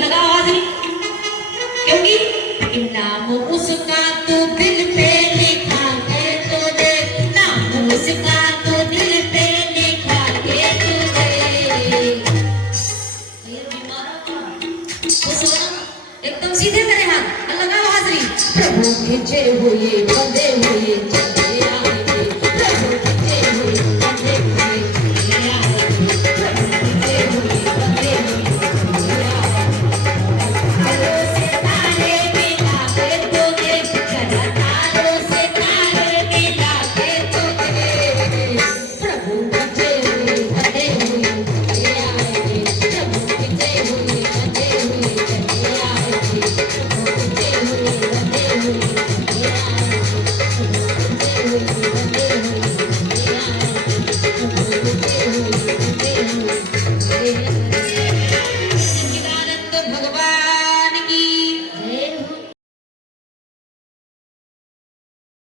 लगाओ हाजिरी, क्योंकि नाम उसका तो दिल पे लिखा है तो दे, नाम उसका तो दिल पे लिखा है तो दे। एकदम सीधे मेरे हाथ, लगाओ हाजिरी। प्रभु खींचे हुए बंधे हुए